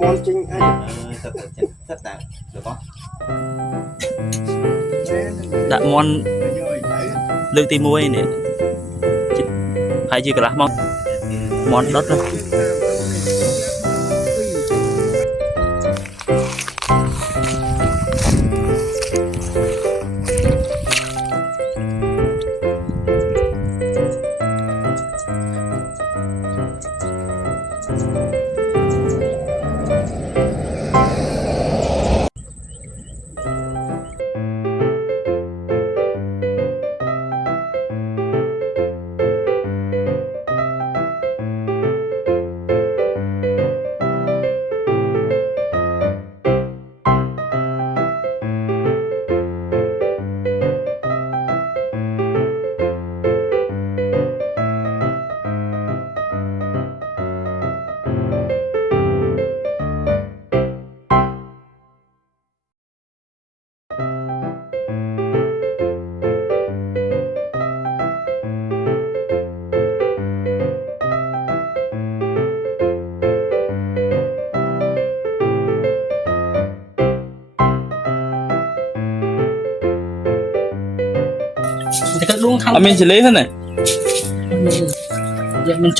món chính đã món lương tim muối này hay gì cả là món đốt rồi ở mình chỉ lấy thế này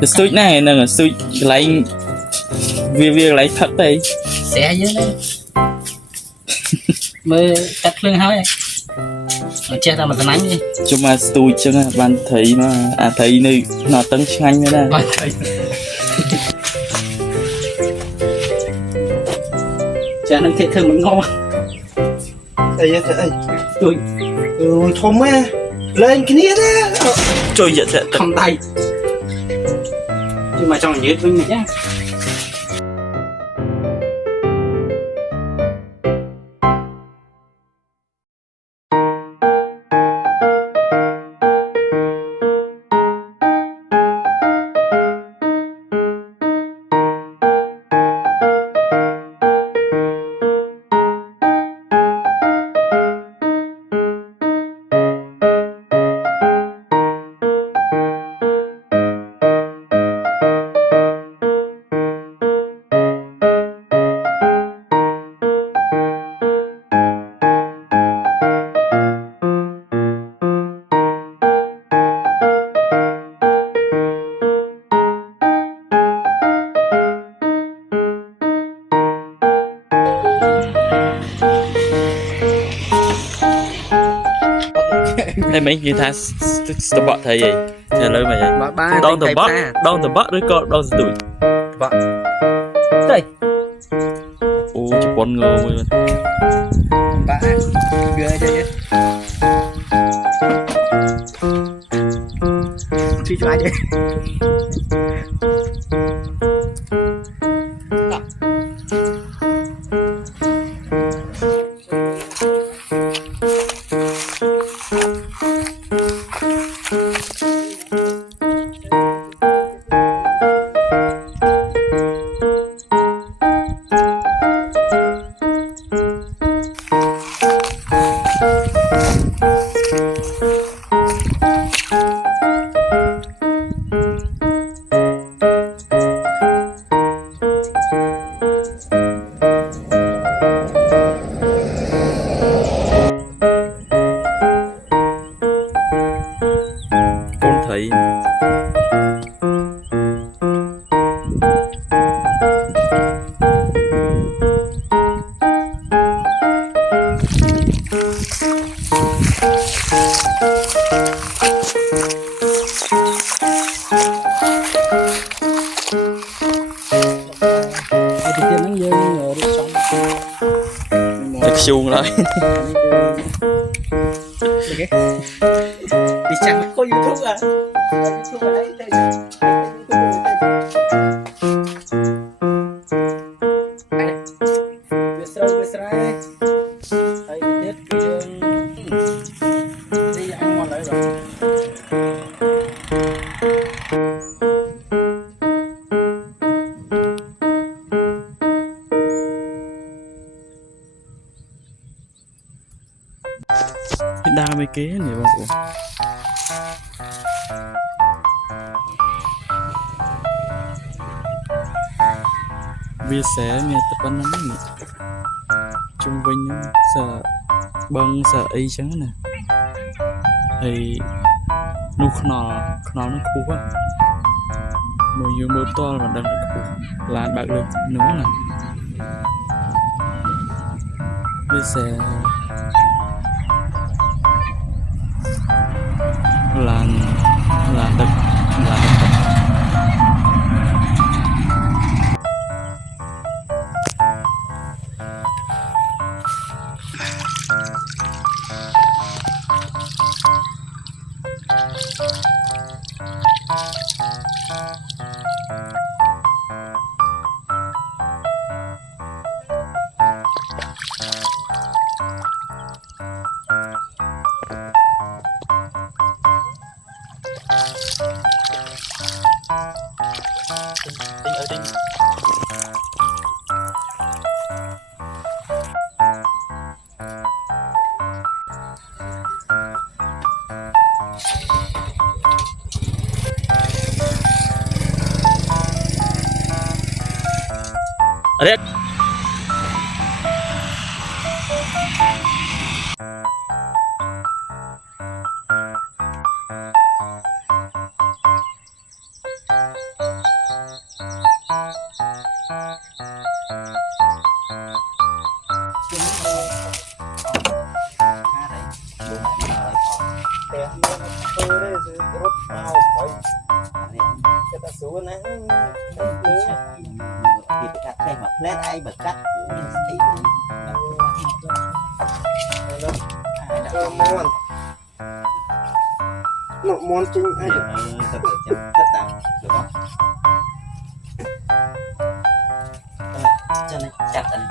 cái suối này là suối lấy việc lấy thật đấy xẻ dưới đấy mới cắt lưng hói che ra mà tao nắng đi chúng mà tôi chứ bạn thấy mà thấy nơi nó tấn nhanh nữa đây chả năng thể thơm mà ngon đây tôi thôm á lên cái nia đó trôi giật giật không tay nhưng mà trong nhớ với mình nhá đây mấy người ta stop bot thấy gì theo lời mày đón từ bot đứa con đón từ tuổi bot đây ô chụp con ngô luôn ba ghê vậy suy cho ai vậy con thấy Chắc xuông lại đi chẳng có YouTube à YouTube ở đấy đây đa mấy kế này bao gồm vì sẽ nghe tập anh nắm này chung quanh sợ băng sợ ấy chẳng nè thì nó nó khu quá mà nhiều mơ to mà đang là khu là bạc lực nó nè vì sẽ là đực ở đây Let ai bật cắt nó món chính ai thật tạo được không cho nên chặt anh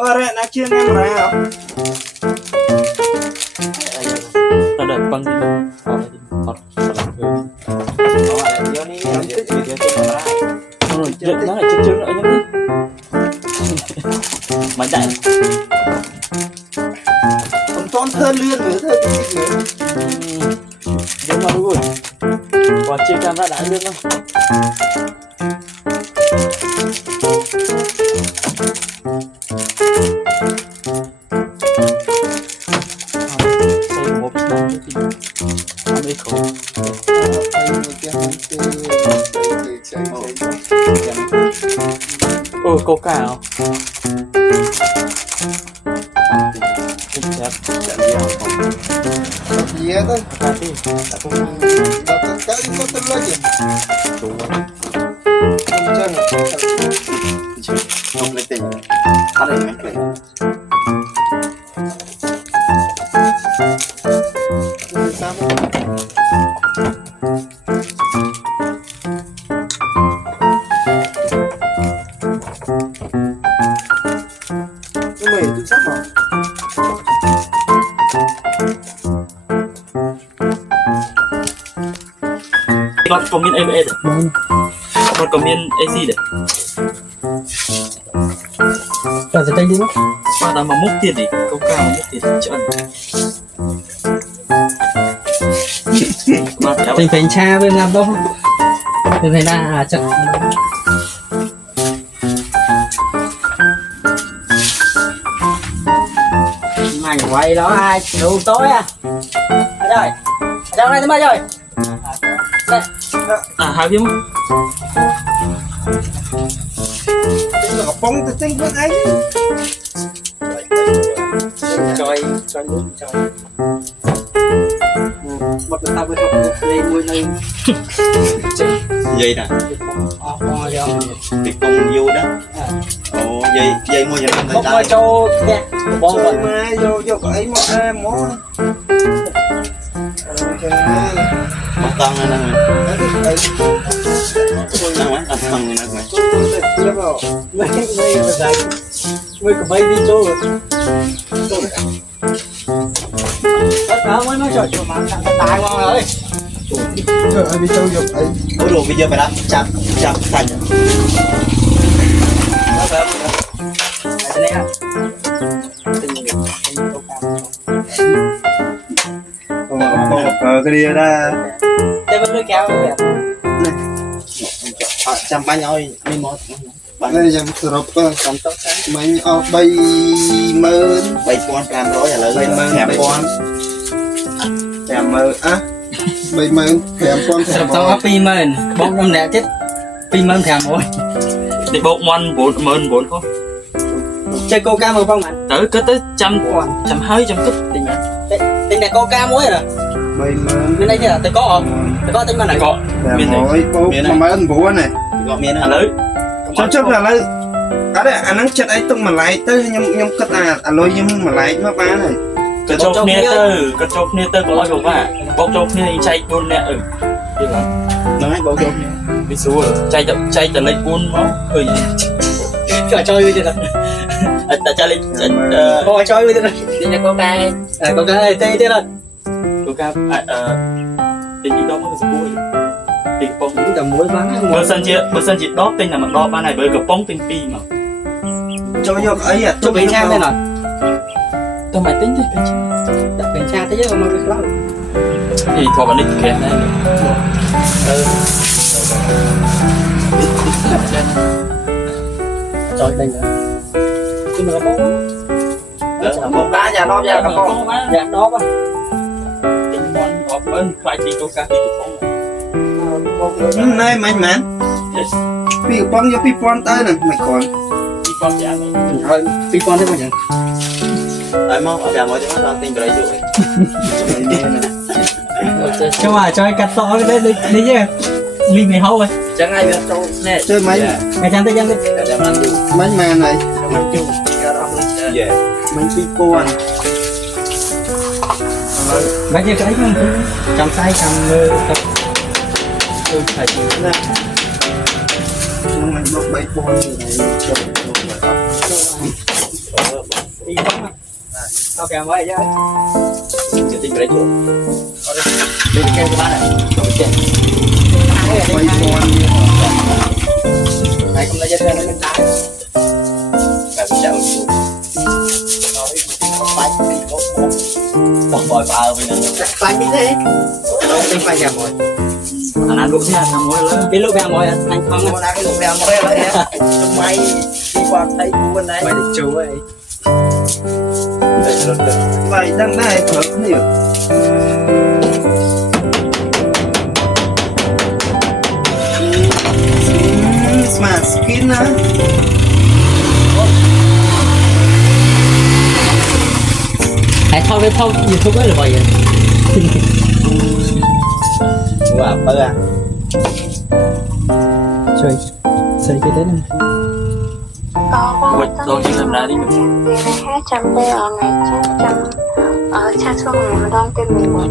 Ora nak chưa em ra không? ta đặt băng đi hoặc Rồi nó lại chưa nữa nhá mà chạy không trốn thơ lươn nữa thơ tích nữa nhưng mà đúng rồi còn chưa cam ra đã lương không xây một năm thì không đi khổ ôi coca không gì á thôi coca đi cái có tên là gì đúng rồi không lấy tiền ăn được mấy cái sao mày tôi sắp rồi con có miếng em đấy con có miếng cái gì đấy Rồi sẽ đi mà tao mà múc tiền đi câu cao mà múc tiền cho ăn mà cháu mình phải cha bên làm đâu mình phải là chậm mày quay đó ai đủ tối à rồi trong này tới bao rồi à hai miếng cái là bóng cái tinh với ấy chơi nước chơi một người ta với học lên môi lên vậy nè thì công vô đó ồ vậy mua nhà không có cho kẹt bom rồi mà vô cái mà mó một con này nè nè mấy ăn phần này nè mới có bay đi chỗ đó mới nói trời mà tài ngon rồi rồi đi chơi dục ấy ủa đồ bây giờ mày đã chặt thành cái đi ra đây vẫn nuôi kéo vậy trăm bánh ơi đi một đây giờ sập cầm tóc mình ở bay mơn 3,500 là lớn 3 mơn á 3 mơn thèm con sập tao pi mơn bông năm nè chết pi mơn thèm rồi thì bộ môn 4 không chơi coca mà không anh tới cái tới trăm hơi trăm cúp tiền này coca muối rồi 3 mơn bên đây là tôi có không tôi có tính mà này có thèm rồi bố mà ăn bố này có miếng này lớn chấp là lấy ở đây anh ăn chặt ấy tung mà lại tới nhom cất lôi nhom mà lại nó ba này cái chốt nia tơ có nói không à bốc chốt nia chay buôn nè đi mà nói bốc chốt nia đi xuống chay từ lấy buôn nó ừ trò chơi bây giờ ta chay lấy coi chơi bây giờ đi nhà coca coca tê tê rồi coca tình đi đó mới có vui tình bông cũng tầm muối bán bữa sân chị đót tinh là mặt đo ba này bởi gặp bông tinh pi mà cho vô ấy à cho bị trang đây nè tao mày tính thế đặt bị trang thế chứ mà bị lắm thì thua bạn đi kẹt này trời đây nè nhưng mà bông bông đá nhà nó nhà bông dạ đó á tình con có bên phải chỉ coca thì bông này mạnh mắn pi con vô pi con tới nè mày còn pi con dạ rồi pi con thế mà nhỉ tại mong ở nhà mới chúng ta tin rồi cho mà cho cắt to cái đấy đi chứ ly mày hâu rồi chẳng ai biết đâu nè chơi mấy mày chăn tới chăn đi mấy màn này mình pi con mấy cái đấy không cầm tay cầm phải nè chúng mình bốc bay con này đi bóng tao kèm vậy chứ chưa tin rồi chỗ đi kèm của bạn này bay con này không lấy cho nên mình đá cả chào mồi vào vì Phải như thế. Đâu bên phải nhà mồi. anh ăn lúc nha thằng mồi lớn Cái lúc nhà mồi anh không Mua ra cái lục đèo mồi lại á. Trong máy đi qua thấy buôn đấy. phải được chú ấy. Vậy đang đây thật nhiều. Smart skin á. Hãy thôi với thôi YouTube ấy là bao giờ. Wow, bơ à. Chơi cái thế này. quay tôi chỉ làm ra đi mình Vì này 200 đây ở ngày 900 ở cha xuông này mà đong tên mình một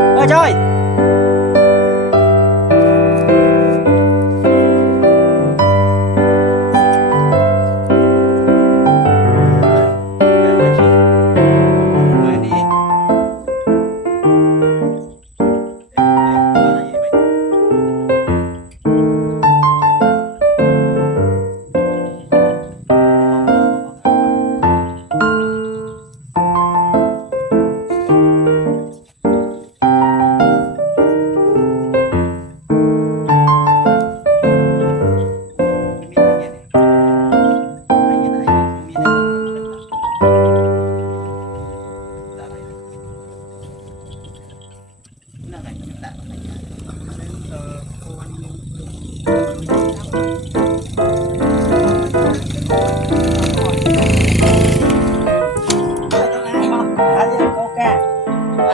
Lần này chơi.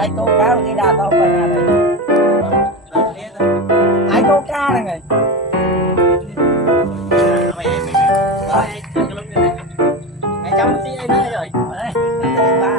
Ai câu cá khi đà tao phải là này. Ai câu cá này này. Mày chồng xí đây nữa rồi. Đây. Ba.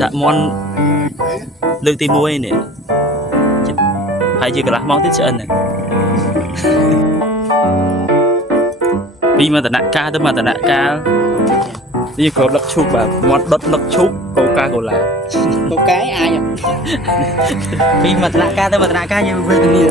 Đã món lương tim muối nè hay chỉ cả món tiết chân này vì mà tận nặng ca tới mà tận nặng ca như có đất chụp và món đất đất chụp câu ca câu là câu cái ai nhỉ vì mà tận ca tới mà tận ca như về từng địa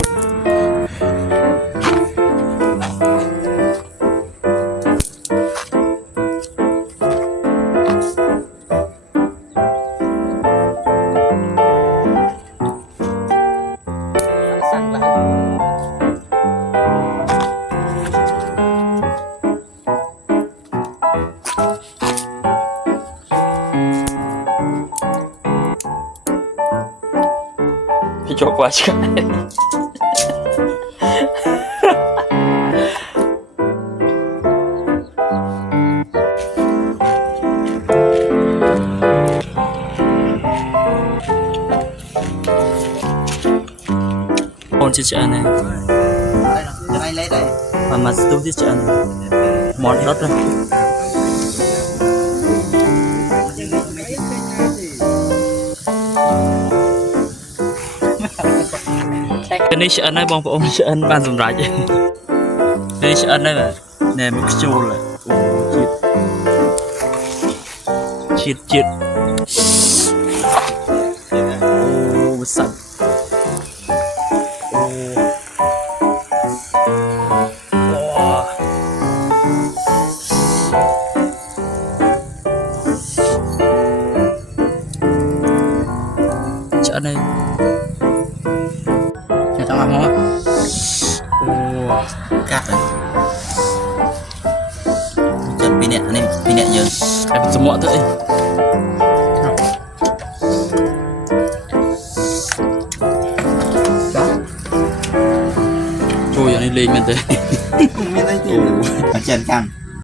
cho quá chứ con chị này cái này lấy đây mà tôi chị này món đất này cái này ăn này bong bóng ăn ban dùng rải cái này ăn này là nè một chua là chít chít ô sạch chợ này nhà trong làm không ô cắt rồi chân pin nè giờ em semua thôi ôi này lên mình đây Miền Tây thì ở trên cam